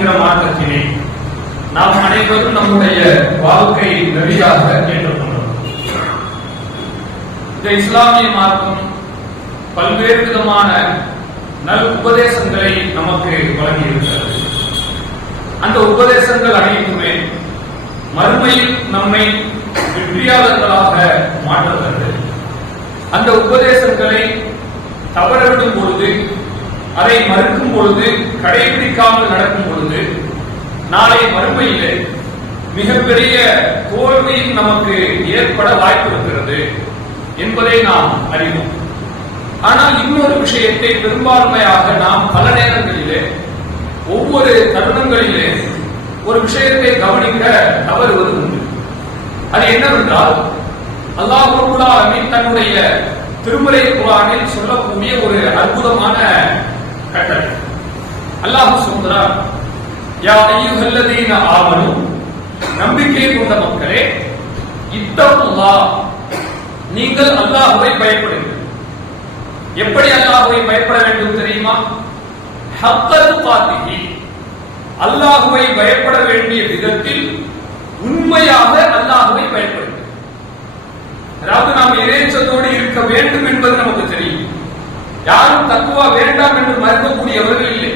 என்கிற மாற்றத்தினை நாம் அனைவரும் நம்முடைய வாழ்க்கை நெறியாக ஏற்றுக்கொண்டோம். இந்த இஸ்லாமிய மார்க்கம் பல்வேறு விதமான நல் உபதேசங்களை நமக்கு வழங்கியிருக்கிறது. அந்த உபதேசங்கள் அனைத்துமே மறுமையில் நம்மை வெற்றியாளர்களாக மாற்றுகிறது. அந்த உபதேசங்களை தவறவிடும் பொழுது அதை மறுக்கும் பொழுது கடைபிடிக்காமல் நடக்கும் பொழுது நாளை மறுமையிலே மிகப்பெரிய தோல்வியும் நமக்கு ஏற்பட வாய்ப்பு இருக்கிறது என்பதை நாம் அறிவோம். ஆனால் இன்னொரு விஷயத்தை பெரும்பான்மையாக நாம் பல நேரங்களிலே ஒவ்வொரு தருணங்களிலே ஒரு விஷயத்தை கவனிக்க தவறுவது உண்டு. அது என்னவென்றால் அல்லாஹ் அமீன் தன்னுடைய திருமலை குரானில் சொல்லக்கூடிய ஒரு அற்புதமான கட்டளை அல்லாஹ் சொல்கிறார் யா ஐயுகல்லதீன ஆமனு நம்பிக்கை கொண்ட மக்களே இத்தகுல்லா நீங்கள் அல்லாஹுவை பயப்படுங்கள். எப்படி அல்லாஹுவை பயப்பட வேண்டும் தெரியுமா? ஹக்கல் பாத்திகி அல்லாஹுவை பயப்பட வேண்டிய விதத்தில் உண்மையாக அல்லாஹுவை பயப்படுங்கள். அதாவது நாம் இறைச்சத்தோடு இருக்க வேண்டும் என்பது நமக்கு தெரியும். யாரும் தக்குவா வேண்டாம் என்று மறுக்கக்கூடியவர்கள் இல்லை.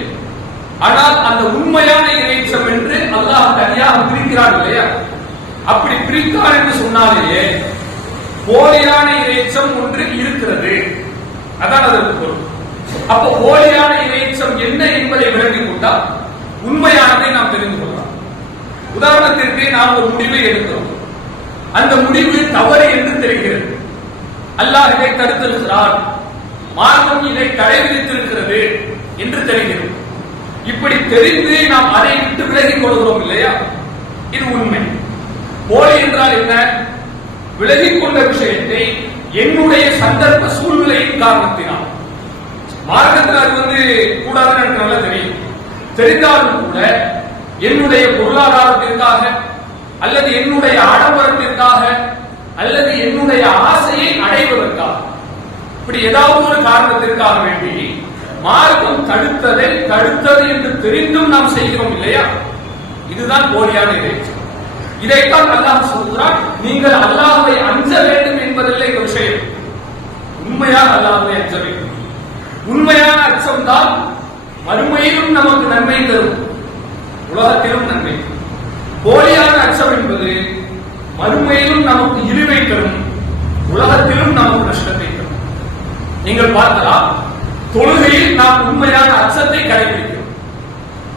ஆனால் அந்த உண்மையான இறைச்சம் என்று அல்லாஹ் தனியாக பிரிக்கிறார் இல்லையா? அப்படி பிரித்தார் என்று சொன்னாலேயே போலியான இறைச்சம் ஒன்று இருக்கிறது. அதான் அதற்கு பொருள். அப்ப போலியான இறைச்சம் என்ன என்பதை விளங்கிக் கொண்டால் உண்மையானதை நாம் தெரிந்து கொள்ளலாம். உதாரணத்திற்கு நாம் ஒரு முடிவை எடுக்கிறோம். அந்த முடிவு தவறு என்று தெரிகிறது. அல்லாஹ் இதை தடுத்திருக்கிறார் மார்க்கம் இதை தடை விதித்திருக்கிறது என்று தெரிகிறது. இப்படி தெரிந்து நாம் அதை விட்டு விலகிக் கொள்கிறோம் இல்லையா? இது உண்மை. போலி என்றால் என்ன? விலகிக் கொண்ட விஷயத்தை என்னுடைய சந்தர்ப்ப சூழ்நிலையின் காரணத்தினால். மார்க்கத்தில் அது வந்து கூடாதுன்னு எனக்கு நல்லா தெரியும். தெரிந்தாலும் கூட என்னுடைய பொருளாதாரத்திற்காக அல்லது என்னுடைய ஆடம்பரத்திற்காக அல்லது என்னுடைய ஆசையை அடைவதற்காக இப்படி ஏதாவது ஒரு காரணத்திற்காக வேண்டி மார்க்கம் தடுத்ததை தடுத்தது என்று தெரிந்தும் நாம் செய்கிறோம் இல்லையா? இதுதான் போலியான இறைச்சி இதைத்தான் அல்லாஹ் சொல்கிறார் நீங்கள் அல்லாஹ்வை அஞ்ச வேண்டும் என்பதில்லை இந்த விஷயம் உண்மையாக அல்லாஹ்வை அஞ்ச வேண்டும். உண்மையான அச்சம் தான் மறுமையிலும் நமக்கு நன்மை தரும். உலகத்திலும் நன்மை. போலியான அச்சம் என்பது மறுமையிலும் நமக்கு இழிவை தரும். உலகத்திலும் நமக்கு நஷ்டத்தை நீங்கள் பார்க்கலாம் தொழுகையில் நாம் உண்மையான அச்சத்தை கடைபிடிக்கிறோம்.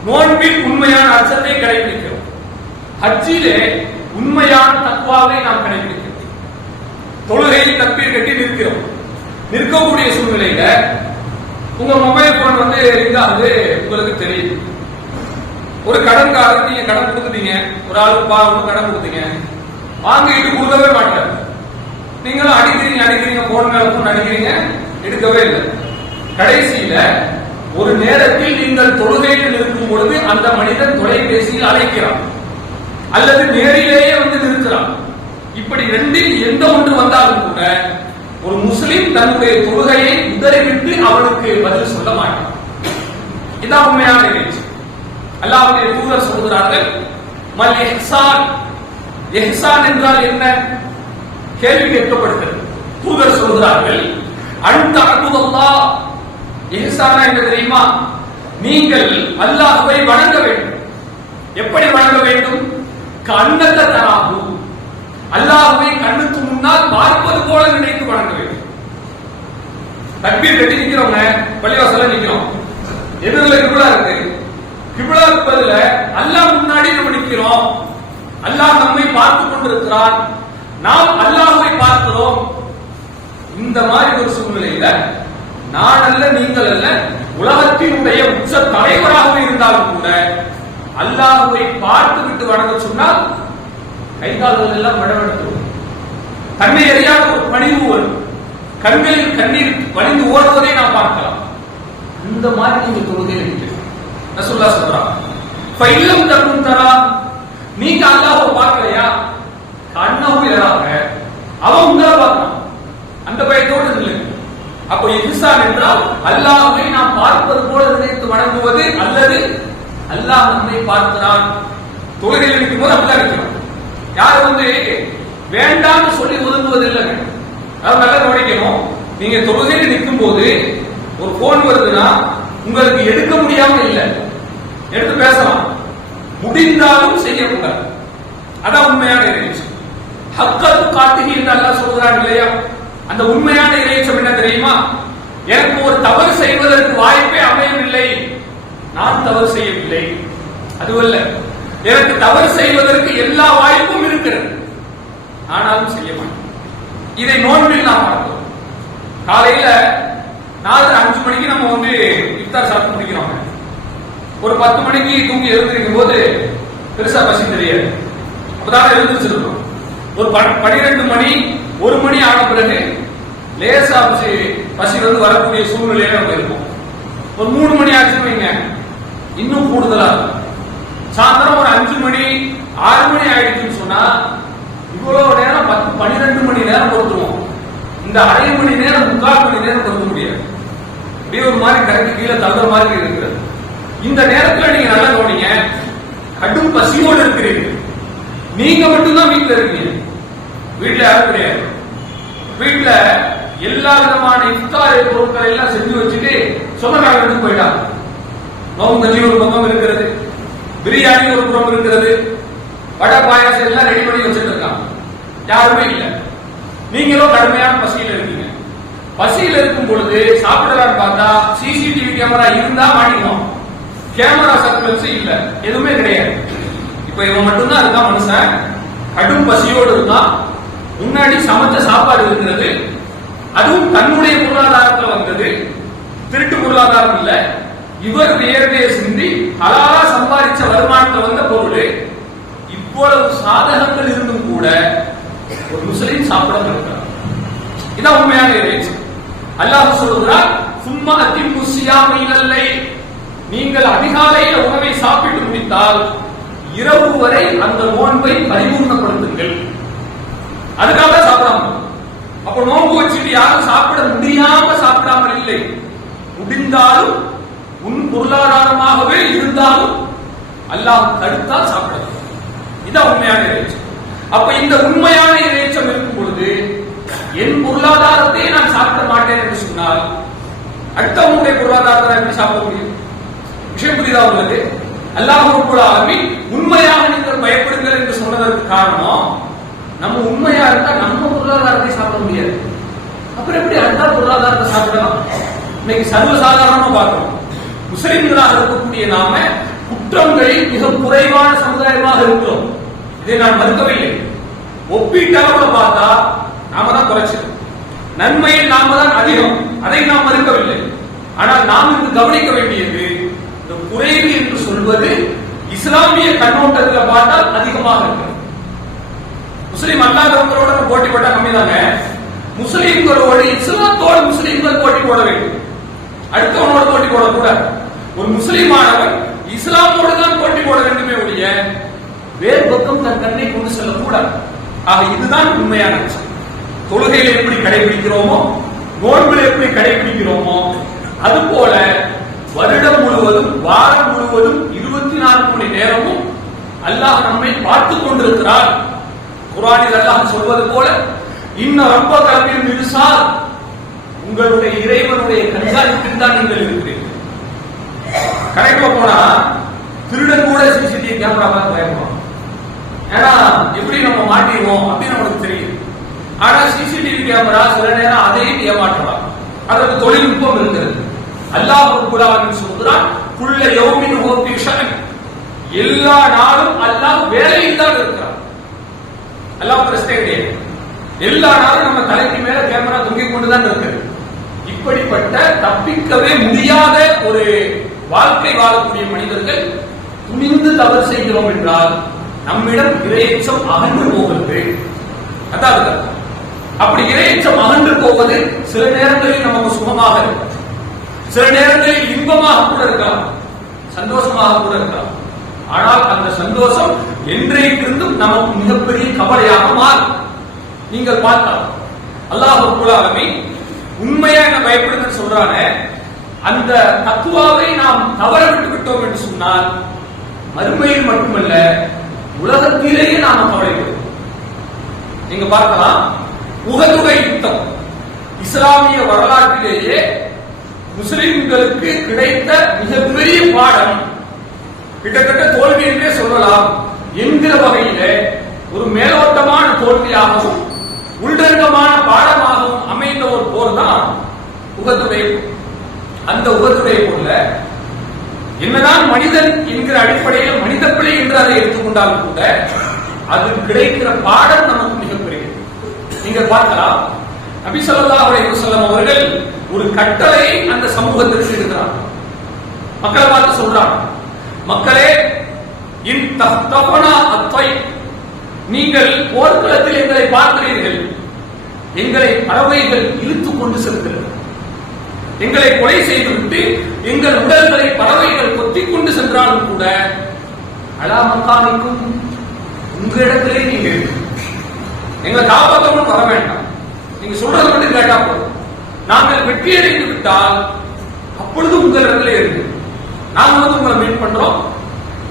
நோன்பில் உண்மையான அச்சத்தை கடைபிடிக்கிறோம். ஹஜ்ஜிலே உண்மையான தக்குவாவை நாம் கடைபிடிக்கிறோம். தொழுகையில் தப்பீர் கட்டி நிற்கிறோம். நிற்கக்கூடிய சூழ்நிலையில உங்க மொபைல் போன் வந்து இதாகுது உங்களுக்கு தெரியுது. ஒரு கடன்காரர் நீங்க கடன் கொடுத்துட்டீங்க. ஒரு ஆளுக்கு பாவம் கடன் கொடுத்தீங்க. வாங்கிட்டு கொடுக்கவே மாட்டார் நீங்களும் அடிக்கிறீங்க அடிக்கிறீங்க போன் மேல போன் அடிக்கிறீங்க. எடுக்கவே இல்லை. கடைசியில ஒரு நேரத்தில் நீங்கள் தொழுகையில் இருக்கும் பொழுது அந்த மனிதன் தொலைபேசியில் அழைக்கிறான். அல்லது நேரிலேயே வந்து நிறுத்துறான் இப்படி ரெண்டில் எந்த ஒன்று வந்தாலும் கூட ஒரு முஸ்லிம் தன்னுடைய தொழுகையை உதறிவிட்டு அவனுக்கு பதில் சொல்ல மாட்டான். இதான் உண்மையான நிகழ்ச்சி. அல்லாவுடைய தூதர் சொல்கிறார்கள் மல் எஹ்சான் எஹ்சான் என்றால் என்ன? கேள்வி கேட்கப்படுகிறது. தூதர் சொல்கிறார்கள் அடுத்த அற்புதல்லா இஹ்சானா என்று தெரியுமா? நீங்கள் அல்லாஹுவை வணங்க வேண்டும். எப்படி வணங்க வேண்டும்? கண்ணத்த தராகு அல்லாஹுவை கண்ணுக்கு முன்னால் பார்ப்பது போல நினைத்து வணங்க வேண்டும். தக்பீர் கட்டி நிக்கிறவங்க பள்ளிவாசல நிக்கிறோம். எதிரில் கிபிளா இருக்கு? கிபிளா பதில அல்லாஹ் முன்னாடி நம்ம நிக்கிறோம். அல்லாஹ் நம்மை பார்த்து கொண்டிருக்கிறான். நாம் அல்லாஹுவை பார்க்கிறோம் இந்த மாதிரி ஒரு சூழ்நிலையில நான் அல்ல நீங்கள் அல்ல உலகத்தினுடைய உச்ச தலைவராக இருந்தாலும் கூட அல்லாஹுவை பார்த்து விட்டு வணங்க சொன்னால் கை கால்கள் எல்லாம் விடவெடுத்துரும் தன்னை அறியாத ஒரு பணிவு வரும். கண்களில் கண்ணீர் வழிந்து ஓடுவதை நாம் பார்க்கலாம். இந்த மாதிரி நீங்க தொழுகையில் இருக்கு ரசுல்லா சொல்றான் பைலம் தரும் தரா. நீங்க அல்லாஹ் பார்க்கலையா? கண்ணவு எறாக அவன் உங்களை பார்க்கலாம் அந்த பயத்தோடு இல்லை. அப்போ இன்சான் என்றால் அல்லாஹ்வை நாம் பார்ப்பது போல நினைத்து வணங்குவது அல்லது அல்லாஹ் நம்மை பார்க்கிறான். தொழுகையில் இருக்கும் போது அப்படிதான் இருக்கிறோம். யார் வந்து வேண்டாம்னு சொல்லி ஒதுங்குவது இல்லைங்க அதாவது நல்லா கவனிக்கணும். நீங்க தொழுகையில் நிற்கும் போது ஒரு போன் வருதுன்னா உங்களுக்கு எடுக்க முடியாம இல்லை. எடுத்து பேசலாம். முடிந்தாலும் செய்யக்கூடாது அதான் உண்மையான இருந்துச்சு ஹக்கத்து காட்டுகி என்று அல்லாஹ் சொல்கிறான் இல்லையா? அந்த உண்மையான இறைச்சம் என்ன தெரியுமா? எனக்கு ஒரு தவறு செய்வதற்கு வாய்ப்பே அமையவில்லை. நான் தவறு செய்யவில்லை. அதுவல்ல எனக்கு தவறு செய்வதற்கு எல்லா வாய்ப்பும் இருக்கிறது. ஆனாலும் செய்ய மாட்டேன். இதை நோன்பில் நாம் பார்த்தோம் காலையில நாலு அஞ்சு மணிக்கு நம்ம வந்து இஃப்தார் சாப்பிட்டு முடிக்கிறோம் ஒரு பத்து மணிக்கு தூங்கி எழுந்திருக்கும் போது பெருசா பசி தெரியாது. அப்பதான் எழுந்திருச்சிருக்கோம் ஒரு பன்- பன்னிரெண்டு மணி ஒரு மணி ஆன பிறகு லேசா பசி பசி வந்து வரக்கூடிய சூழ்நிலையில நம்ம இருப்போம். ஒரு மூணு மணி ஆச்சுன்னு வைங்க. இன்னும் கூடுதலா சாயந்தரம் ஒரு அஞ்சு மணி ஆறு மணி ஆயிடுச்சுன்னு சொன்னா இவ்வளவு நேரம் பத்து பன்னிரெண்டு மணி நேரம் பொறுத்துவோம். இந்த அரை மணி நேரம் முக்கால் மணி நேரம் பொறுத்த முடியாது. இப்படியே ஒரு மாதிரி கரைக்கு கீழே தகுந்த மாதிரி இருக்கிறது இந்த நேரத்துல நீங்க நல்லா கவனிங்க. கடும் பசியோடு இருக்கிறீர்கள். நீங்க மட்டும்தான் வீட்டுல இருக்கீங்க. வீட்டுல யாரும் கிடையாது. வீட்டுல எல்லா விதமான இஃப்தார் பொருட்களை எல்லாம் செஞ்சு வச்சுட்டு சொந்தக்காரங்க எடுத்து போயிட்டாங்க. நோம்பு கஞ்சி ஒரு பக்கம் இருக்கிறது பிரியாணி ஒரு புறம் இருக்கிறது வடை பாயாசம் எல்லாம் ரெடி பண்ணி வச்சுட்டு இருக்காங்க. யாருமே இல்ல. நீங்களும் கடுமையான பசியில் இருக்கீங்க. பசியில் இருக்கும் பொழுது சாப்பிடலான்னு பார்த்தா சிசிடிவி கேமரா இருந்தா மாட்டிக்குவோம். கேமரா சர்க்கிள்ஸ் இல்ல. எதுவுமே கிடையாது. இப்ப இவன் மட்டும்தான் இருக்கான் மனுஷன். கடும் பசியோடு இருந்தான். முன்னாடி சமைச்ச சாப்பாடு இருந்தது. அதுவும் தன்னுடைய பொருளாதாரத்துல வந்தது. திருட்டு பொருளாதாரம் இல்ல. இவர் நேர்மையை சிந்தி ஹலாலா சம்பாதிச்ச வருமானத்துல வந்த பொருள். இவ்வளவு சாதகங்கள் இருந்தும் கூட ஒரு முஸ்லீம் சாப்பிடாம இருக்கிறார் இதான் உண்மையான இறைச்சி. அல்லாஹ் சொல்லுகிறார் சும்மா அத்தின் நீங்கள் அதிகாலையில் உணவை சாப்பிட்டு முடித்தால் இரவு வரை அந்த நோன்பை பரிபூர்ணப்படுத்துங்கள். அதுக்காக தான் சாப்பிடாம அப்ப நோன்பு வச்சுட்டு யாரும் சாப்பிட முடியாம சாப்பிடாமல் இல்லை. முடிந்தாலும் உன் பொருளாதாரமாகவே இருந்தாலும் அல்லாஹ் தடுத்தால் சாப்பிடலாம். இதான் உண்மையான இறைச்சம் அப்ப இந்த உண்மையான இறைச்சம் இருக்கும் பொழுது என் பொருளாதாரத்தை நான் சாப்பிட மாட்டேன் என்று சொன்னால் அடுத்தவனுடைய பொருளாதாரத்தை எப்படி சாப்பிட முடியும்? விஷயம் புரியுதா உள்ளது அல்லாஹ் உண்மையாக நீங்கள் பயப்படுங்கள் என்று சொன்னதற்கு காரணம் நம்ம உண்மையா இருந்தா நம்ம பொருளாதாரத்தை சாப்பிட முடியாது. அப்புறம் எப்படி அடுத்த பொருளாதாரத்தை சாப்பிடலாம்? இன்னைக்கு சர்வசாதாரணமா பார்க்கிறோம் முஸ்லிம்களாக இருக்கக்கூடிய நாம குற்றங்களில் மிக குறைவான சமுதாயமாக இருக்கிறோம். இதை நான் மறுக்கவில்லை. ஒப்பீட்டளவுல பார்த்தா நாம தான் குறைச்சிடும் நன்மையில் நாம தான் அதிகம். அதை நாம் மறுக்கவில்லை. ஆனால் நாம் இங்கு கவனிக்க வேண்டியது இந்த குறைவு என்று சொல்வது இஸ்லாமிய கண்ணோட்டத்தில் பார்த்தால் அதிகமாக இருக்கிறது. முஸ்லீம் அல்லாதவங்களோட போட்டி போட்டா கம்மி தாங்க முஸ்லீம்களோடு இஸ்லாத்தோடு முஸ்லீம்கள் போட்டி போட வேண்டும். அடுத்தவனோட போட்டி போடக்கூடாது. ஒரு முஸ்லிமானவன் இஸ்லாமோடு தான் போட்டி போட வேண்டுமே ஒழிய வேறு பக்கம் தன் கண்ணை கொண்டு செல்லக்கூடாது. ஆக இதுதான் உண்மையான விஷயம் தொழுகையில் எப்படி கடைபிடிக்கிறோமோ நோன்பில் எப்படி கடைபிடிக்கிறோமோ அது போல வருடம் முழுவதும் வாரம் முழுவதும் இருபத்தி நான்கு மணி நேரமும் அல்லாஹ் நம்மை பார்த்துக் கொண்டிருக்கிறார் குரானில் அல்லாஹ் சொல்வது போல இன்ன ரொம்ப கலப்பில் மிருசார். உங்களுடைய இறைவனுடைய கண்காணிப்பில் தான் நீங்கள் இருக்கிறீர்கள். கடைக்குள்ள போனா திருடன் கூட சிசிடிவி கேமரா பார்த்து பயப்படுவான். ஏன்னா எப்படி நம்ம மாட்டிடுவோம் அப்படின்னு நமக்கு தெரியும். ஆனா சிசிடிவி கேமரா சில நேரம் அதையும் ஏமாற்றலாம் அதற்கு தொழில்நுட்பம் இருக்கிறது. அல்லாஹ் குலாவின் சொல்கிறான் குள்ள யோமின் ஹோப்பி எல்லா நாளும் அல்லாஹ் வேலையில் தான் இருக்கிறான். எல்லாம் பிரச்சனை கிடையாது எல்லா நாளும் நம்ம தலைக்கு மேல கேமரா தொங்கி கொண்டுதான் இருக்கு. இப்படிப்பட்ட தப்பிக்கவே முடியாத ஒரு வாழ்க்கை வாழக்கூடிய மனிதர்கள் துணிந்து தவறு செய்கிறோம் என்றால் நம்மிடம் இரையச்சம் அகன்று போகிறது. அதாவது அப்படி இறையச்சம் அகன்று போவது சில நேரங்களில் நமக்கு சுகமாக இருக்கும். சில நேரங்களில் இன்பமாக கூட இருக்கலாம். சந்தோஷமாக கூட இருக்கலாம். ஆனால் அந்த சந்தோஷம் என்றைக்கிருந்தும் நமக்கு மிகப்பெரிய கவலையாக மாறும். நீங்கள் பார்த்தால் அல்லாஹ் குலாலமி உண்மையா என்ன பயப்படுதுன்னு சொல்றானே அந்த தத்துவாவை நாம் தவற விட்டு விட்டோம் என்று சொன்னால் மறுமையில் மட்டுமல்ல உலகத்திலேயே நாம கவலைப்படுவோம். நீங்க பார்க்கலாம் உகதுகை யுத்தம். இஸ்லாமிய வரலாற்றிலேயே முஸ்லிம்களுக்கு கிடைத்த மிகப்பெரிய பாடம் கிட்டத்தட்ட தோல்வி என்றே சொல்லலாம். என்கிற வகையிலே ஒரு மேலோட்டமான தோல்வியாகவும் உள்ளடங்கமான பாடமாகவும் அமைந்த ஒரு போர் தான் உகதுடைய அந்த உகதுடைய போர்ல என்னதான் மனிதன் என்கிற அடிப்படையில் மனித பிழை என்று அதை எடுத்துக்கொண்டாலும் கூட அது கிடைக்கிற பாடம் நமக்கு மிகப்பெரியது நீங்க பார்க்கலாம். நபி ஸல்லல்லாஹு செல்லம் அவர்கள் ஒரு கட்டளை அந்த சமூகத்திற்கு இருக்கிறார் மக்களை பார்த்து சொல்றாங்க. மக்களே நீங்கள் போர்க்களத்தில் எங்களை பார்க்கிறீர்கள் எங்களை பறவைகள் இழுத்துக் கொண்டு செல்கிறது எங்களை கொலை செய்துவிட்டு எங்கள் உடல்களை பறவைகள் கொத்திக் கொண்டு சென்றாலும் கூட அலாமக்கானிக்கும் உங்க இடத்திலே நீங்க எங்களை காப்பாற்றவும் வர வேண்டாம். நீங்க சொல்றது மட்டும் கேட்டா போதும். நாங்கள் வெற்றி அடைந்து விட்டால் அப்பொழுது உங்கள் இடத்துல இருக்கு நாங்க வந்து உங்களை மீட் பண்றோம்.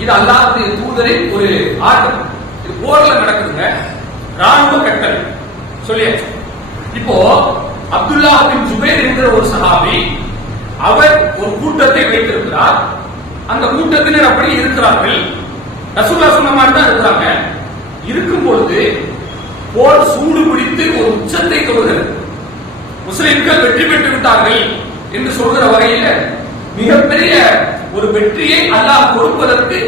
இது அல்லாத தூதரின் ஒரு ஆட்டம். இது போர்ல நடக்குதுங்க. ராணுவ கட்டளை. சொல்லியாச்சு. இப்போ அப்துல்லா பின் ஜுபேர் என்கிற ஒரு சஹாபி அவர் ஒரு கூட்டத்தை வைத்திருக்கிறார். அந்த கூட்டத்தினர் அப்படி இருக்கிறார்கள்? ரசூல்லா சொன்ன மாதிரி தான் இருக்கிறாங்க. இருக்கும் பொழுது போர் சூடு பிடித்து ஒரு உச்சத்தை தொடுகிறது. முஸ்லிம்கள் வெற்றி பெற்று விட்டார்கள் என்று சொல்கிற வகையில் மிகப்பெரிய ஒரு வெற்றியை அல்லாஹ் கொடுப்பதற்கு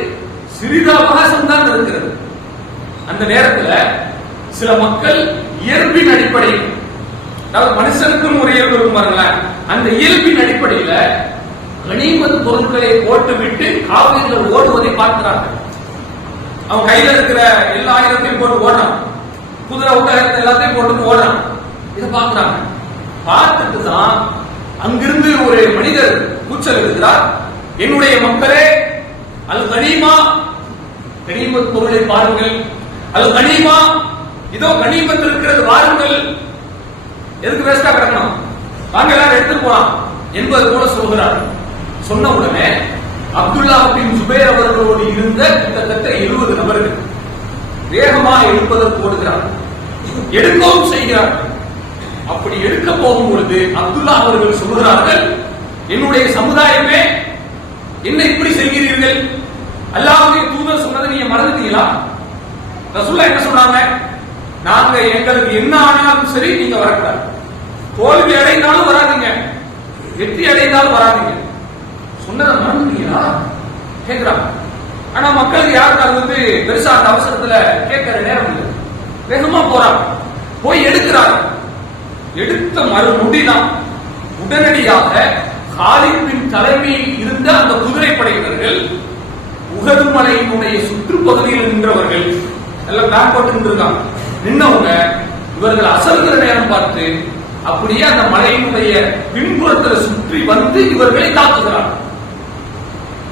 சிறிது அவகாசம் தான் இருக்கிறது. அந்த நேரத்துல சில மக்கள் இயல்பின் அடிப்படையில் அதாவது மனுஷனுக்கும் ஒரு இயல்பு இருக்கும் பாருங்களேன் அந்த இயல்பின் அடிப்படையில கனிமது பொருட்களை போட்டுவிட்டு காவிரிகள் ஓடுவதை பார்க்கிறார்கள். அவன் கையில இருக்கிற எல்லா ஆயுதத்தையும் போட்டு ஓடுறான். குதிரை ஒட்டகத்தை எல்லாத்தையும் போட்டு ஓடுறான். இதை பார்க்கிறாங்க. பார்த்துட்டு தான் அங்கிருந்து ஒரு மனிதர் கூச்சல் இருக்கிறார் என்னுடைய மக்களே அல் கனிமா கனிமத் பொருளை பாருங்கள். அல் கனிமா இதோ கனிமத் இருக்கிறது வாருங்கள். எதுக்கு வேஸ்டா கிடக்கணும்? வாங்க எல்லாரும் எடுத்துட்டு போலாம் என்பது போல சொல்கிறார் சொன்ன உடனே அப்துல்லா பின் சுபேர் அவர்களோடு இருந்த கிட்டத்தட்ட எழுபது நபர்கள் வேகமாக எடுப்பதற்கு ஓடுகிறார் எடுக்கவும் செய்கிறார் அப்படி எடுக்க போகும் பொழுது அப்துல்லா அவர்கள் சொல்கிறார்கள் என்னுடைய சமுதாயமே என்ன இப்படி செய்கிறீர்கள்? அல்லாவுடைய தூதர் சொன்னதை நீங்க மறந்துட்டீங்களா? ரசூல்லா என்ன சொன்னாங்க? நாங்க எங்களுக்கு என்ன ஆனாலும் சரி நீங்க வரக்கூடாது. தோல்வி அடைந்தாலும் வராதீங்க. வெற்றி அடைந்தாலும் வராதீங்க. சொன்னதை மறந்துட்டீங்களா? கேக்குறாங்க. ஆனா மக்களுக்கு யாருக்கு அது வந்து பெருசா அந்த அவசரத்துல கேட்கிற நேரம் இல்லை. வேகமா போறாங்க. போய் எடுக்கிறாங்க. எடுத்த மறு தான் உடனடியாக காலிப்பின் தலைமையில் இருந்த அந்த குதிரை படையினர்கள் உகது மலையினுடைய சுற்றுப்பகுதியில் நின்றவர்கள் எல்லாம் பேக்வர்ட் போட்டு நின்னவங்க இவர்கள் அசல்கிற நேரம் பார்த்து அப்படியே அந்த மலையினுடைய பின்புறத்தில் சுற்றி வந்து இவர்களை தாக்குகிறார்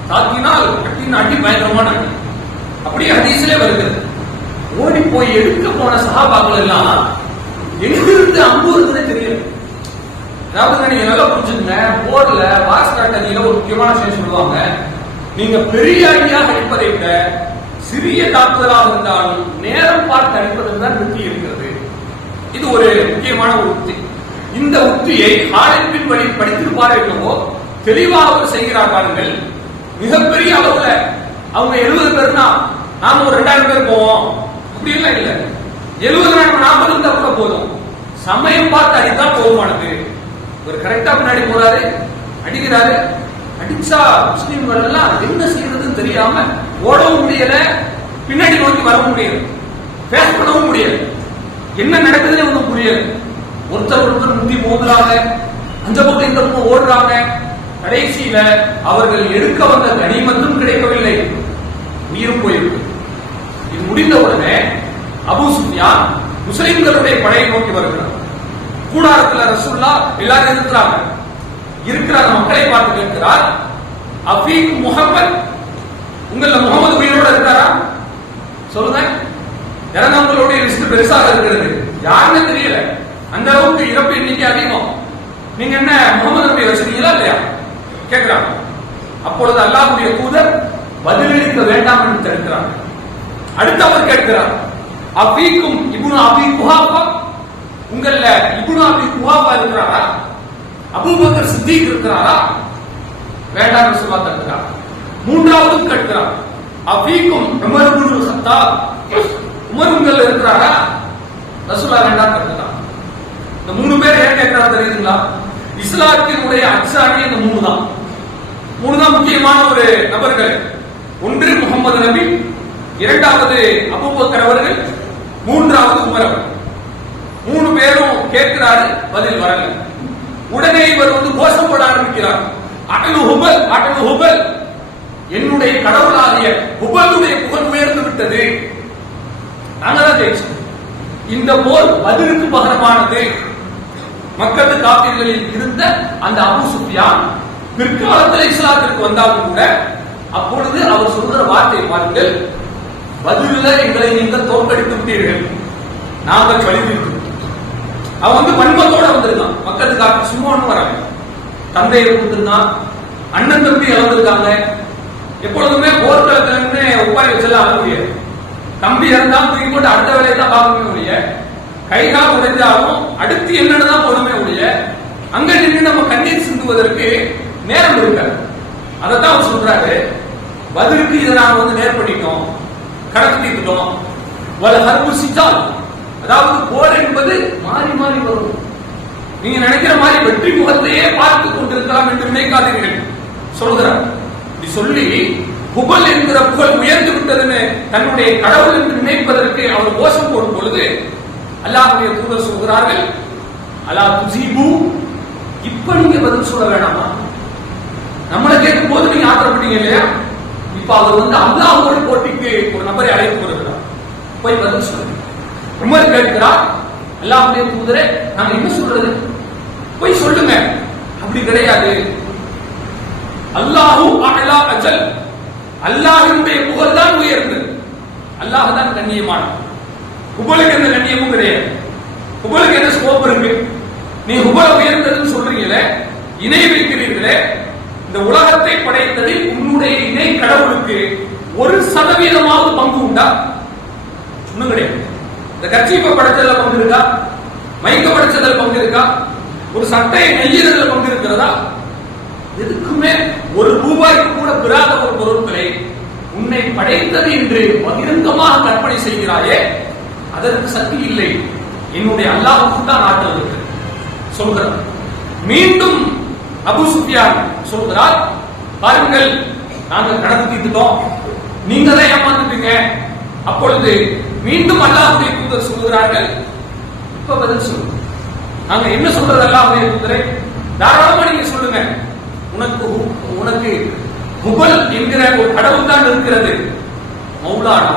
தாக்கினால் கட்டின் அடி பயங்கரமான அடி. அப்படியே ஹதீஸிலே வருகிறது. ஓடி போய் எடுக்க போன சகாபாக்கள் எல்லாம் எங்கிருந்து அம்பு இருக்குன்னு தெரியல. அதாவது நீங்க நல்லா புரிஞ்சுங்க போர்ல வாஸ் ஸ்ட்ராட்டஜியில ஒரு முக்கியமான விஷயம் சொல்லுவாங்க. நீங்க பெரிய அடியாக அடிப்பதை விட சிறிய தாக்குதலாக இருந்தாலும் நேரம் பார்த்து அடிப்பதில் தான் வெற்றி இருக்கிறது. இது ஒரு முக்கியமான ஒரு உத்தி. இந்த உத்தியை காலத்தின் வழி படித்திருப்பார் என்னவோ தெளிவாக அவர் செய்கிறார் பாருங்கள் மிகப்பெரிய அளவுல அவங்க எழுபது பேர்னா நாம ஒரு ரெண்டாயிரம் பேர் போவோம். அப்படி இல்லை. இல்ல எழுபதாயிரம் நாற்பது இருந்தா கூட போதும். சமயம் பார்த்து அடித்தான் போதுமானது. இவர் கரெக்டா பின்னாடி போறாரு அடிக்கிறாரு. அடிச்சா முஸ்லீம்கள் எல்லாம் என்ன செய்யறதுன்னு தெரியாம ஓடவும் முடியல பின்னாடி நோக்கி வரவும் முடியல. பேஸ் பண்ணவும் முடியல. என்ன நடக்குதுன்னு ஒண்ணும் புரியல. ஒருத்தர் ஒருத்தர் முந்தி மோதுறாங்க அந்த பக்கம் இந்த பக்கம் ஓடுறாங்க. கடைசியில அவர்கள் எடுக்க வந்த கனிமத்தும் கிடைக்கவில்லை. உயிரும் போயிருக்கு. இது முடிந்த உடனே அபு சுஃபியான் முஸ்லிம்களுடைய படையை நோக்கி வருகிறார். கூடாரத்துல ரசூல்லா எல்லாரும் இருக்கிறாங்க இருக்கிற மக்களை பார்த்து கேட்கிறார் அஃபீக் முகமது உங்கள முகமது உயிரோட இருக்காரா? சொல்லுங்க. இறந்தவங்களுடைய லிஸ்ட் பெருசாக இருக்கிறது. யாருன்னு தெரியல. அந்த அளவுக்கு இறப்பு எண்ணிக்கை அதிகம். நீங்க என்ன முகமது நபி வச்சிருக்கீங்களா இல்லையா? கேட்கிறாங்க. அப்பொழுது அல்லாஹுடைய தூதர் பதிலளிக்க வேண்டாம் என்று தடுக்கிறாங்க அடுத்து அவர் கேட்கிறார் அபீக்கும் இப்னு அபி குஹாபா உங்கள இப்னு அபி குவாபா இருக்கிறாரா? அபூபக்கர் சித்திக் இருக்கிறாரா? வேண்டாம் சொல்ல தடுக்கிறார் மூன்றாவது கேட்கிறார் அபீக்கும் உமர் இப்னு கத்தாப் உமர் உங்கள் இருக்கிறாரா? ரசூலா வேண்டாம் தடுக்கிறார் இந்த மூணு பேர் ஏன் கேட்கிறாங்க தெரியுதுங்களா? இஸ்லாத்தினுடைய அச்சாணி இந்த மூணு தான். மூணு தான் முக்கியமான ஒரு நபர்கள். ஒன்று முகமது நபி இரண்டாவது அபூபக்கர் அவர்கள் மூன்றாவது உமர் அவர்கள். மூணு பேரும் கேட்கிறாரு பதில் வரல. உடனே இவர் வந்து கோஷப்பட ஆரம்பிக்கிறார். அடலு ஹுபல் அடலு ஹுபல் என்னுடைய கடவுளாகிய ஹுபலுடைய புகழ் உயர்ந்து விட்டது. நாங்கதான் ஜெயிச்சோம் இந்த போர் பதிலுக்கு பகரமானது. மக்கள் காப்பீடுகளில் இருந்த அந்த அபு சுஃபியான் பிற்காலத்தில் இஸ்லாத்திற்கு வந்தாலும் கூட அப்பொழுது அவர் சொல்ற வார்த்தை பாருங்கள். பதிலில் எங்களை நீங்கள் தோற்கடித்து விட்டீர்கள். நாங்கள் கழிவு அவன் வந்து பண்பத்தோட வந்திருக்கான். மக்களுக்காக சும்மா ஒண்ணு வராங்க தந்தையை கொடுத்திருந்தான். அண்ணன் தம்பி இழந்திருக்காங்க எப்பொழுதுமே போர்க்களத்துல இருந்து ஒப்பாரி வச்செல்லாம் அழ முடியாது. தம்பி இருந்தா தூக்கி போட்டு அடுத்த வேலையை தான் பார்க்கவே முடிய கை கால் உடைஞ்சாலும் அடுத்து என்னன்னு தான் போகணுமே ஒழிய அங்க நின்று நம்ம கண்ணீர் சிந்துவதற்கு நேரம் இருக்காது. அதைத்தான் அவர் சொல்றாரு. பதிலுக்கு இதை நாங்க வந்து நேர் பண்ணிட்டோம். கடத்திட்டோம். வல ஹர்பு சிஜால் அதாவது போர் என்பது மாறி மாறி வரும். நீங்க நினைக்கிற மாதிரி வெற்றி முகத்தையே பார்த்து கொண்டிருக்கலாம் என்று நினைக்காதீர்கள். சொல்கிறார் இப்படி சொல்லி புகழ் என்கிற புகழ் உயர்ந்து விட்டதுன்னு தன்னுடைய கடவுள் என்று நினைப்பதற்கு அவர் கோஷம் போடும் பொழுது அல்லாஹுடைய தூதர் சொல்கிறார்கள் அலா துசிபு? இப்ப நீங்க பதில் சொல்ல வேணாமா? நம்மளை கேட்கும் போது நீங்க ஆத்திரப்பட்டீங்க இல்லையா? இப்ப அவர் வந்து அல்லாஹோட போட்டிக்கு ஒரு நபரை அழைத்து வருகிறார். போய் பதில் சொல்லுங்க. உமர் கேட்கிறார் அல்லாஹ்வுடைய தூதரே நாங்க என்ன சொல்றது? போய் சொல்லுங்க. அப்படி கிடையாது. அல்லாஹு அகலா அஜல். அல்லாஹினுடைய புகழ் தான் உயர்ந்தது அல்லாஹ் தான் கண்ணியமான. புகழுக்கு எந்த கண்ணியமும் கிடையாது. புகழுக்கு என்ன ஸ்கோப் இருக்கு? நீ புகழ உயர்ந்ததுன்னு சொல்றீங்களே இணை வைக்கிறீர்களே இந்த உலகத்தை படைத்ததில் உன்னுடைய இணை கடவுளுக்கு ஒரு சதவீதமாவது பங்கு உண்டா? ஒன்றும் கிடையாது. இந்த கட்சிப்பை படைச்சதுல பங்கு இருக்கா மைக்க படைச்சதுல பங்கு இருக்கா ஒரு சட்டையை நெய்யறதுல பங்கு இருக்கிறதா எதுக்குமே ஒரு ரூபாய்க்கு கூட பெறாத ஒரு பொருட்களை உன்னை படைத்தது என்று பகிரங்கமாக கற்பனை செய்கிறாயே அதற்கு சக்தி இல்லை. என்னுடைய அல்லாவுக்கு தான் ஆற்றல் இருக்கு சொல்கிறார். மீண்டும் அபு சுஃபியான் சொல்கிறார் பாருங்கள் நாங்கள் கடந்து தீர்த்துட்டோம். நீங்க தான் ஏமாந்துட்டீங்க. அப்பொழுது மீண்டும் அல்லாஹுடைய தூதர் சொல்கிறார்கள் இப்ப பதில் சொல்லுங்க நாங்க என்ன சொல்றது அல்லாஹுடைய தூதரை? தாராளமா நீங்க சொல்லுங்க. உனக்கு உனக்கு முகல் என்கிற ஒரு கடவுள் தான் இருக்கிறது. மௌலானா.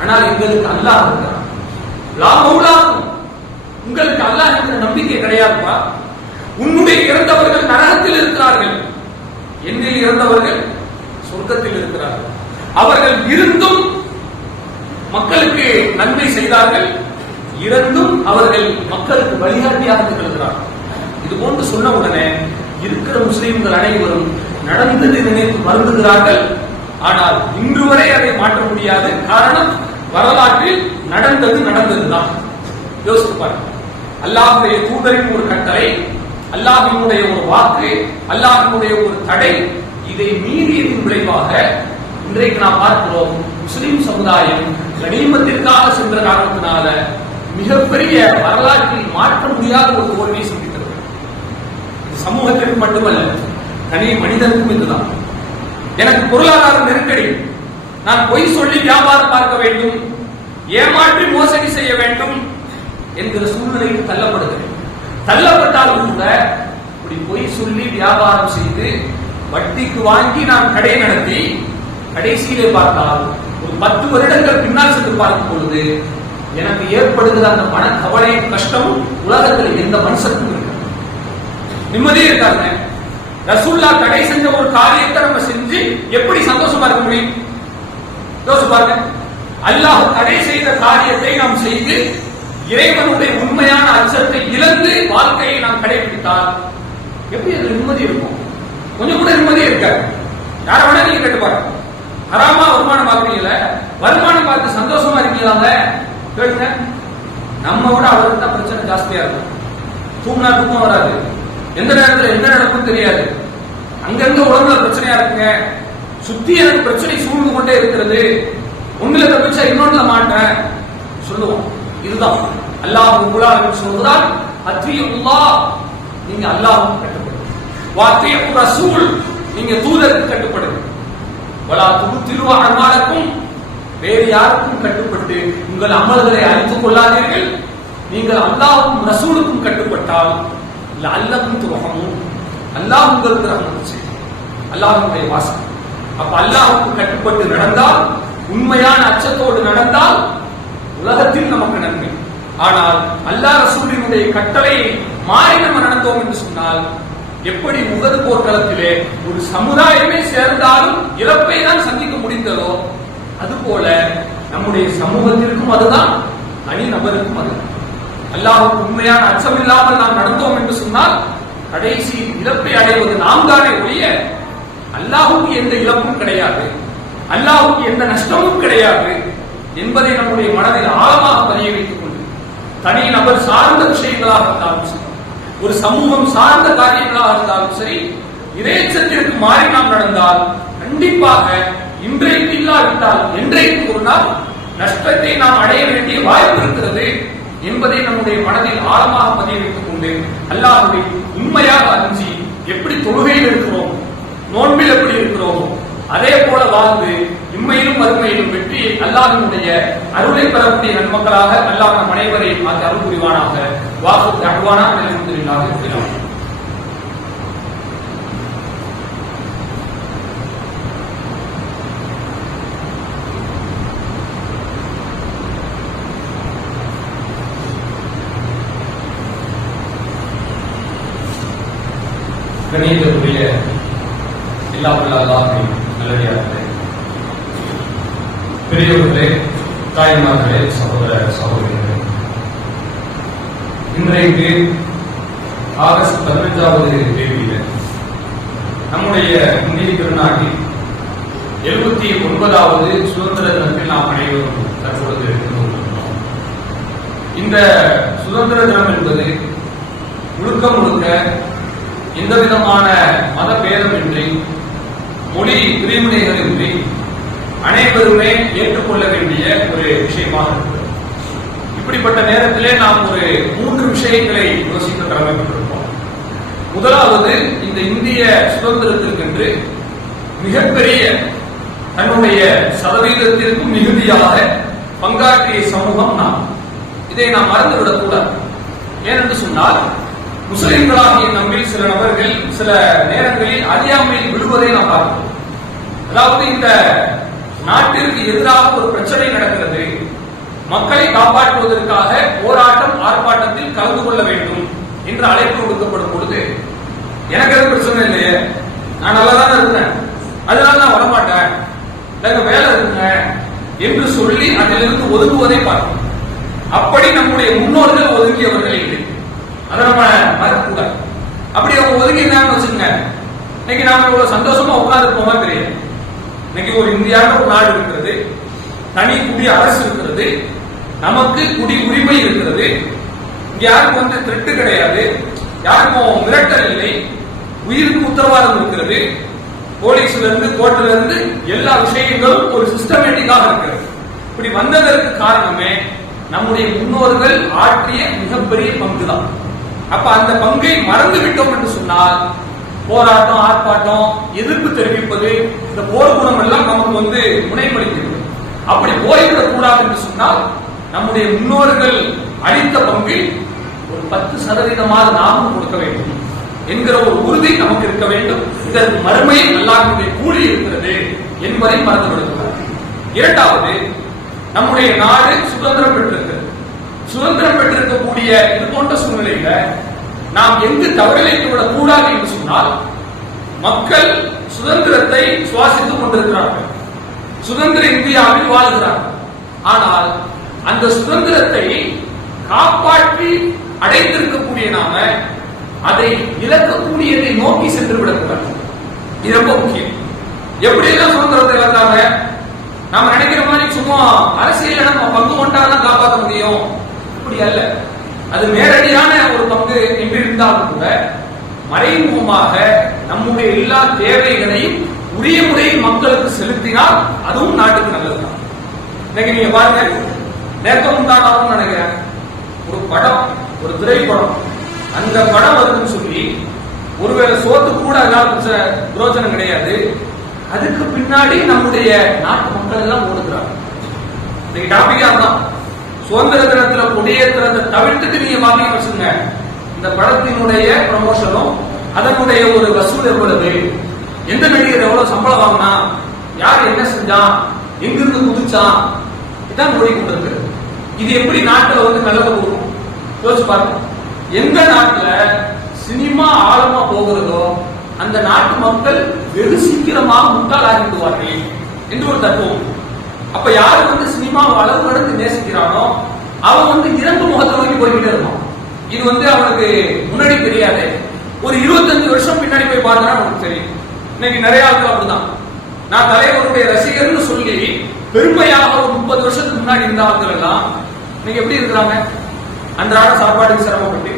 ஆனால் எங்களுக்கு அல்லாஹ் இருக்கிறான். லா மௌலா. உங்களுக்கு அல்லாஹ் என்கிற நம்பிக்கை கிடையாதுப்பா. உன்னுடைய இறந்தவர்கள் நரகத்தில் இருக்கிறார்கள். என்னில் இறந்தவர்கள் சொர்க்கத்தில் இருக்கிறார்கள். அவர்கள் இருந்தும் மக்களுக்கு நன்மை செய்தார்கள். இறந்தும் அவர்கள் மக்களுக்கு வழிகாட்டியாக திகழ்கிறார்கள் இது போன்று சொன்ன உடனே இருக்கிற முஸ்லிம்கள் அனைவரும் நடந்தது நினைத்து மருந்துகிறார்கள் ஆனால் இன்று வரை அதை மாற்ற முடியாது. காரணம் வரலாற்றில் நடந்தது நடந்ததுதான். யோசித்து பாருங்க. அல்லாஹுடைய தூதரின் ஒரு கட்டளை அல்லாஹினுடைய ஒரு வாக்கு அல்லாஹினுடைய ஒரு தடை இதை மீறியதின் விளைவாக இன்றைக்கு நாம் பார்க்கிறோம் முஸ்லிம் சமுதாயம் கனிமத்திற்காக சென்ற காரணத்தினால மிகப்பெரிய வரலாற்றில் மாற்ற முடியாத ஒரு தோல்வியை சந்தித்தது சமூகத்திற்கு மட்டுமல்ல தனி மனிதனுக்கும் இதுதான். எனக்கு பொருளாதார நெருக்கடி. நான் பொய் சொல்லி வியாபாரம் பார்க்க வேண்டும் ஏமாற்றி மோசடி செய்ய வேண்டும் என்கிற சூழ்நிலையில் தள்ளப்படுகிறேன். தள்ளப்பட்டாலும் கூட இப்படி பொய் சொல்லி வியாபாரம் செய்து வட்டிக்கு வாங்கி நான் கடை நடத்தி கடைசியிலே பார்த்தால் ஒரு பத்து வருடங்கள் பின்னால் சென்று பார்க்கும் பொழுது எனக்கு ஏற்படுகிற அந்த மன கவலையும் கஷ்டமும் உலகத்தில் எந்த மனுஷனுக்கும் இருக்கு நிம்மதியே இருக்காங்க ரசுல்லா தடை செஞ்ச ஒரு காரியத்தை நம்ம செஞ்சு எப்படி சந்தோஷமா இருக்க முடியும்? யோசிச்சு பாருங்க. அல்லாஹ் தடை செய்த காரியத்தை நாம் செய்து இறைவனுடைய உண்மையான அச்சத்தை இழந்து வாழ்க்கையை நாம் கடைபிடித்தால் எப்படி அது நிம்மதி இருக்கும்? கொஞ்சம் கூட நிம்மதியே இருக்காது யாரை வேணா நீங்க கேட்டு பாருங்க. ஹராமா வருமானம் பார்க்குறீங்கள வருமானம் பார்த்து சந்தோஷமா இருக்கீங்களாங்க? கேளுங்க. நம்ம விட அவருக்கு தான் பிரச்சனை ஜாஸ்தியா இருக்கும். தூங்கினா தூக்கம் வராது. எந்த நேரத்துல என்ன நடக்கும் தெரியாது. அங்கங்க உடம்புல பிரச்சனையா இருக்குங்க. சுத்தி எனக்கு பிரச்சனை சூழ்ந்து கொண்டே இருக்கிறது. ஒண்ணுல தப்பிச்சா இன்னொன்றுல மாட்டேன். சொல்லுவோம். இதுதான். அல்லாஹ் உங்களா சொல்கிறார் அத்தியுல்லா நீங்க அல்லாஹ் கட்டுப்படுங்க வாத்திய ரசூல் நீங்க தூதருக்கு கட்டுப்படுங்க வலா துபுத்திரு அமாலக்கும் வேறு யாருக்கும் கட்டுப்பட்டு உங்கள் அமல்களை அழித்துக் கொள்ளாதீர்கள். நீங்கள் அல்லாவுக்கும் ரசூலுக்கும் கட்டுப்பட்டால் அல்லக்கும் துவகமும் அல்லாஹ் உங்களுக்கு ரகமும் செய்யும். அல்லாஹ்வுடைய வாசம் அப்ப அல்லாஹ்வுக்கு கட்டுப்பட்டு நடந்தால் உண்மையான அச்சத்தோடு நடந்தால் உலகத்தில் நமக்கு நன்மை. ஆனால் அல்லாஹ் ரசூலினுடைய கட்டளை மாறி நம்ம நடந்தோம் என்று சொன்னால் எப்படி முகது போர்க்களத்திலே ஒரு சமுதாயமே சேர்ந்தாலும் இழப்பை தான் சந்திக்க முடிந்ததோ அதுபோல நம்முடைய சமூகத்திற்கும் அதுதான் தனி நபருக்கும் அதுதான். அல்லாவுக்கு உண்மையான அச்சம் இல்லாமல் நாம் நடந்தோம் என்று சொன்னால் கடைசி இழப்பை அடைவது நாம் தானே ஒழிய அல்லாஹுக்கு எந்த இழப்பும் கிடையாது. அல்லாஹுக்கு எந்த நஷ்டமும் கிடையாது என்பதை நம்முடைய மனதில் ஆழமாக பதிய வைத்துக் கொண்டு தனி நபர் சார்ந்த விஷயங்களாக இருந்தாலும் சரி ஒரு சமூகம் சார்ந்த காரியங்களாக இருந்தாலும் சரி இறைச்சத்திற்கு மாறி நாம் நடந்தால் கண்டிப்பாக இன்றைக்கு இல்லாவிட்டால் என்றைக்கு ஒரு நாள் நஷ்டத்தை நாம் அடைய வேண்டிய வாய்ப்பு இருக்கிறது என்பதை நம்முடைய மனதில் ஆழமாக பதிய வைத்துக் கொண்டு அல்லாஹுடைய உண்மையாக அறிஞ்சி எப்படி தொழுகையில் இருக்கிறோம் நோன்பில் எப்படி இருக்கிறோம் அதே போல வாழ்ந்து இம்மையிலும் மறுமையிலும் வெற்றி அல்லாஹினுடைய அருளை பெறக்கூடிய நன்மக்களாக அல்லாஹ் நம் அனைவரையும் பார்த்து அருள் புரிவானாக. வாக்கு தகவானா நிலைமுந்திரில்லாக இருக்கிறோம் கணியத்திற்குரிய எல்லா அல்லாஹை நல்லடியார்களே பெரியவர்களே தாய்மார்களே சகோதர சகோதரி இன்றைக்கு ஆகஸ்ட் பதினஞ்சாவது தேதியில நம்முடைய இந்திய திருநாட்டில் எழுபத்தி ஒன்பதாவது சுதந்திர தினத்தில் நாம் அனைவரும் தற்பொழுது இருந்து கொண்டிருக்கிறோம். இந்த சுதந்திர தினம் என்பது முழுக்க முழுக்க எந்த விதமான மத பேதமின்றி மொழி பிரிவினைகளின்றி அனைவருமே ஏற்றுக்கொள்ள வேண்டிய ஒரு விஷயமாக இருக்கிறது இப்படிப்பட்ட நேரத்திலே நாம் ஒரு மூன்று விஷயங்களை யோசிக்க கடமைப்பட்டிருப்போம் முதலாவது இந்த இந்திய சுதந்திரத்திற்கென்று மிகப்பெரிய தன்னுடைய சதவீதத்திற்கும் மிகுதியாக பங்காற்றிய சமூகம் நாம். இதை நாம் மறந்துவிடக்கூடாது. ஏனென்று சொன்னால் முஸ்லிம்களாகிய நம்மில் சில நபர்கள் சில நேரங்களில் அறியாமையில் விழுவதை நாம் பார்க்கிறோம். அதாவது இந்த நாட்டிற்கு எதிராக ஒரு பிரச்சனை நடக்கிறது மக்களை காப்பாற்றுவதற்காக போராட்டம் ஆர்ப்பாட்டத்தில் கலந்து கொள்ள வேண்டும் என்று அழைப்பு கொடுக்கப்படும் பொழுது எனக்கு எதுவும் பிரச்சனை இல்லையே. நான் நல்லா தானே இருந்தேன். அதனால நான் வரமாட்டேன். எனக்கு வேலை இருக்குங்க என்று சொல்லி அதிலிருந்து ஒதுங்குவதை பார்க்கும் அப்படி நம்முடைய முன்னோர்கள் ஒதுங்கியவர்கள் இல்லை. அதை நம்ம மறக்கக்கூடாது. அப்படி அவங்க ஒதுங்கினான்னு வச்சுங்க இன்னைக்கு நாம இவ்வளவு சந்தோஷமா உட்கார்ந்துருப்போமா தெரியாது. இன்னைக்கு ஒரு இந்தியாவில் ஒரு நாடு இருக்கிறது. தனி குடி அரசு இருக்கிறது. நமக்கு குடி உரிமை இருக்கிறது. இங்க யாருக்கும் வந்து திருட்டு கிடையாது. யாருக்கும் மிரட்டல் இல்லை. உயிருக்கு உத்தரவாதம் இருக்கிறது. போலீஸ்ல இருந்து கோர்ட்ல இருந்து எல்லா விஷயங்களும் ஒரு சிஸ்டமேட்டிக்காக இருக்கிறது. இப்படி வந்ததற்கு காரணமே நம்முடைய முன்னோர்கள் ஆற்றிய மிகப்பெரிய பங்கு தான் அப்ப அந்த பங்கை மறந்து விட்டோம் என்று சொன்னால் போராட்டம் ஆர்ப்பாட்டம் எதிர்ப்பு தெரிவிப்பது இந்த போர் குணம் எல்லாம் நமக்கு வந்து முனைமளிக்கிறது அப்படி போய்விடக் கூடாது என்று சொன்னால் நம்முடைய முன்னோர்கள் அளித்த பங்கில் ஒரு பத்து சதவீதமாக நாமும் கொடுக்க வேண்டும் என்கிற ஒரு உறுதி நமக்கு இருக்க வேண்டும். இதற்கு மறுமையில் அல்லாஹ்வுடைய கூலி இருக்கிறது என்பதை மறந்துவிடுகிறார் இரண்டாவது நம்முடைய நாடு சுதந்திரம் பெற்றிருக்கிறது. சுதந்திரம் பெற்றிருக்கக்கூடிய இது போன்ற சூழ்நிலையில நாம் எங்கு தவறிழைத்து விடக் கூடாது என்று சொன்னால் மக்கள் சுதந்திரத்தை சுவாசித்துக் கொண்டிருக்கிறார்கள். சுதந்திர இந்தியாவில் வாழ்கிறார்கள். ஆனால் அந்த சுதந்திரத்தை காப்பாற்றி அடைந்திருக்கக்கூடிய நாம அதை இழக்கக்கூடியதை நோக்கி சென்று விடக்கூடாது இது ரொம்ப முக்கியம். எப்படி எல்லாம் சுதந்திரத்தை இழந்தாங்க? நாம நினைக்கிற மாதிரி சும்மா அரசியல் நம்ம பங்கு கொண்டாதான் காப்பாற்ற முடியும். அப்படி அல்ல. அது நேரடியான ஒரு பங்கு என்று இருந்தாலும் கூட மறைமுகமாக நம்முடைய எல்லா தேவைகளையும் உரிய முறையில் மக்களுக்கு செலுத்தினால் அதுவும் நாட்டுக்கு நல்லதுதான். இன்னைக்கு நீங்க பாருங்க நேற்று முந்தானாவும் நினைக்கிறேன். ஒரு படம் ஒரு திரைப்படம். அந்த படம் வருதுன்னு சொல்லி ஒருவேளை சோத்து கூட அதனால புரோஜனம் கிடையாது. அதுக்கு பின்னாடி நம்முடைய நாட்டு மக்கள் எல்லாம் ஓடுகிறாங்க. இன்னைக்கு டாபிக்கா தான் சுதந்திர தினத்துல கொடியேற்றுறதை தவிர்த்துட்டு நீங்க மாத்தி வச்சுங்க இந்த படத்தினுடைய ப்ரமோஷனும் அதனுடைய ஒரு வசூல் எவ்வளவு? எந்த நடிகர் எவ்வளவு சம்பளம் வாங்கினா யார் என்ன செஞ்சான் எங்கிருந்து குதிச்சான்? இதான் ஓடி கொண்டிருக்கு இது எப்படி நாட்டுல வந்து நல்லது போகும் யோசிச்சு பாருங்க. எந்த நாட்டுல சினிமா ஆழமா போகிறதோ அந்த நாட்டு மக்கள் வெகு சீக்கிரமாக முட்டாளாகிவிடுவார்கள் என்று ஒரு தத்துவம். அப்ப யாரு வந்து சினிமா அளவு கடந்து நேசிக்கிறானோ அவன் வந்து இறந்து முகத்தை நோக்கி போய்கிட்டே இருப்பான். இது வந்து அவனுக்கு முன்னாடி தெரியாது. ஒரு இருபத்தஞ்சு வருஷம் பின்னாடி போய் பார்த்தா அவனுக்கு தெரியும். இன்னைக்கு நிறைய ஆட்கள் அப்படிதான். நான் தலைவருடைய ரசிகர்னு சொல்லி பெருமையாக ஒரு முப்பது வருஷத்துக்கு முன்னாடி இருந்த ஆட்கள் எல்லாம் இன்னைக்கு எப்படி இருக்கிறாங்க அன்றாட சாப்பாட்டுக்கு சிரமப்பட்டு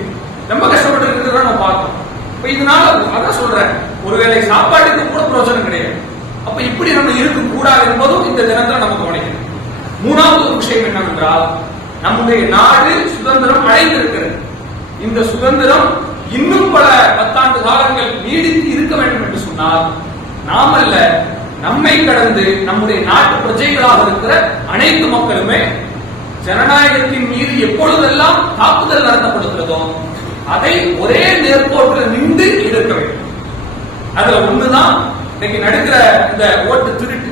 ரொம்ப கஷ்டப்பட்டு இருக்கிறத நம்ம பார்க்கணும். இப்ப இதனால அதான் சொல்றேன். ஒருவேளை சாப்பாட்டுக்கு கூட பிரயோஜனம் கிடையாது. அப்ப இப்படி நம்ம இருக்க கூடாது என்பதும் இந்த தினத்துல நம்ம கவனிக்கணும். மூணாவது ஒரு விஷயம் என்னவென்றால் நம்முடைய நாடு சுதந்திரம் அடைந்திருக்கிறது. இந்த சுதந்திரம் இன்னும் பல பத்தாண்டு காலங்கள் நீடித்து இருக்க வேண்டும் என்று சொன்னால் நாமல்ல நம்மை கடந்து நம்முடைய நாட்டு பிரஜைகளாக இருக்கிற அனைத்து மக்களுமே ஜனநாயகத்தின் மீது எப்பொழுதெல்லாம் தாக்குதல் நடத்தப்படுகிறதோ அதை ஒரே நேர்கோட்டில் நின்று எதிர்க்க வேண்டும். அதுல ஒண்ணுதான் இன்னைக்கு நடக்கிற இந்த ஓட்டு திருட்டு.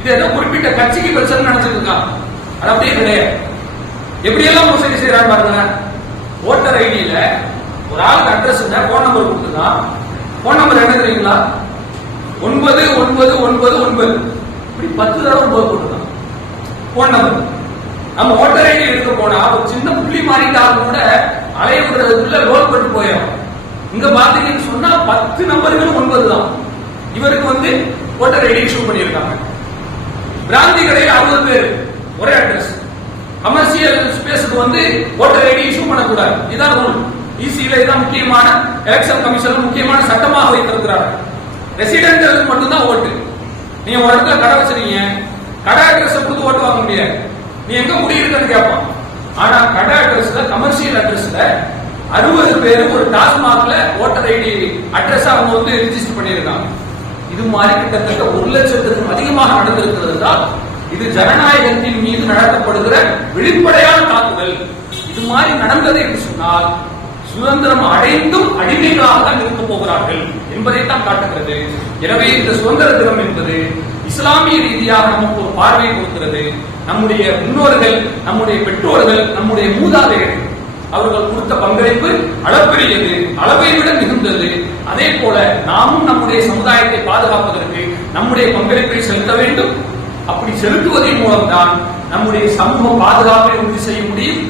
இது ஏதோ குறிப்பிட்ட கட்சிக்கு பிரச்சனை நினைச்சிட்டு அது அப்படியே கிடையாது எப்படியெல்லாம் மோசடி செய்யறாங்க பாருங்க. ஓட்டர் ஐடியில ஒரு ஆளுக்கு அட்ரஸ் போன் நம்பர் கொடுத்துருக்கான் போன் நம்பர் என்ன தெரியுங்களா? ஒன்பது ஒன்பது ஒன்பது ஒன்பது. இப்படி பத்து தடவை ஒன்பது போட்டுருக்கான் போன் நம்பர் நம்ம ஓட்டர் ஐடி எடுக்க போனா ஒரு சின்ன புள்ளி மாறிட்டாலும் கூட அலைய விடுறதுக்குள்ள ரோல் பண்ணி போயிடும். இங்க பாத்தீங்கன்னு சொன்னா பத்து நம்பர்கள் ஒன்பது தான் இவருக்கு வந்து ஓட்டர் ஐடி இஷ்யூ பண்ணியிருக்காங்க. பிராந்தி கடையில் அறுபது பேர். ஒரே அட்ரஸ் கமர்சியல் ஸ்பேஸுக்கு வந்து ஓட்டர் ஐடி இஷ்யூ பண்ணக்கூடாது. இதான் ரூல் இசியில இதான் முக்கியமான எலெக்ஷன் கமிஷன் முக்கியமான சட்டமாக வைத்திருக்கிறார் ரெசிடென்ட் மட்டும்தான் ஓட்டு. நீங்க ஒரு இடத்துல கடை வச்சிருக்கீங்க. கடை அட்ரஸ் கொடுத்து ஓட்டு வாங்க முடியாது. நீ எங்க குடியிருக்கன்னு கேட்பான் ஆனா கடை அட்ரஸ்ல கமர்ஷியல் அட்ரஸ்ல அறுபது பேர் ஒரு டாஸ்மாக்ல ஓட்டர் ஐடி அட்ரஸ் அவங்க வந்து ரிஜிஸ்டர் பண்ணியிருக்காங்க. இது மாதிரி கிட்டத்தட்ட ஒரு லட்சத்துக்கும் அதிகமாக நடந்திருக்கிறது தான் இது ஜனநாயகத்தின் மீது நடத்தப்படுகிற வெளிப்படையான தாக்குதல். இது மாதிரி நடந்தது என்று சொன்னால் சுதந்திரம் அடைந்தும் அடிமைகளாக தான் இருக்க போகிறார்கள் என்பதைத்தான் காட்டுகிறது. எனவே இந்த சுதந்திர தினம் என்பது இஸ்லாமிய ரீதியாக நமக்கு ஒரு பார்வையை கொடுக்கிறது. நம்முடைய முன்னோர்கள் நம்முடைய பெற்றோர்கள் நம்முடைய மூதாதைகள் அவர்கள் கொடுத்த பங்களிப்பு அளப்பெரியது அளவை விட மிகுந்தது. அதே போல நாமும் நம்முடைய சமுதாயத்தை பாதுகாப்பதற்கு நம்முடைய பங்களிப்பை செலுத்த வேண்டும். அப்படி செலுத்துவதன் மூலம்தான் நம்முடைய சமூக பாதுகாப்பை உறுதி செய்ய முடியும்.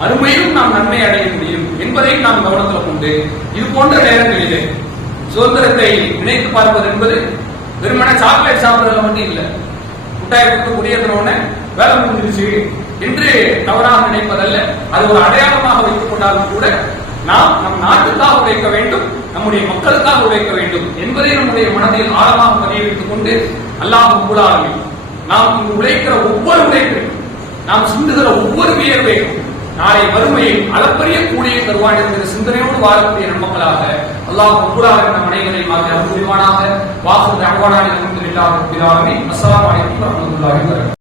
மறுமையிலும் நாம் நன்மை அடைய முடியும் என்பதையும் நாம் கவனத்தில் கொண்டு இது போன்ற நேரங்களிலே சுதந்திரத்தை நினைத்து பார்ப்பது என்பது வெறுமனே சாக்லேட் சாப்பிடுறதுல மட்டும் இல்லை. முட்டாய் கொடுத்து குடியேற்றினோடனே வேலை முடிஞ்சிருச்சு என்று தவறாக நினைப்பதல்ல அது ஒரு அடையாளமாக வைத்துக் கொண்டாலும் கூட நாம் நம் நாட்டுக்காக உழைக்க வேண்டும் நம்முடைய மக்களுக்காக உழைக்க வேண்டும் என்பதை நம்முடைய மனதில் ஆழமாக பதிய வைத்துக் கொண்டு அல்லாஹ் கூடாது நாம் இங்கு உழைக்கிற ஒவ்வொரு உழைப்பையும் நாம் சிந்துகிற ஒவ்வொரு வியர்வையும் நாளை வறுமையில் அளப்பரிய கூலியை தருவான் என்கிற சிந்தனையோடு வாழக்கூடிய நண்பர்களாக அல்லாஹ் கூடாக நம் அனைவரையும் மாற்றி புரிவானாக வாசல் அகவானாக அஸ்லாம் அலைக்கும் வரஹ்மத்துல்லாஹி வபரகாத்துஹு.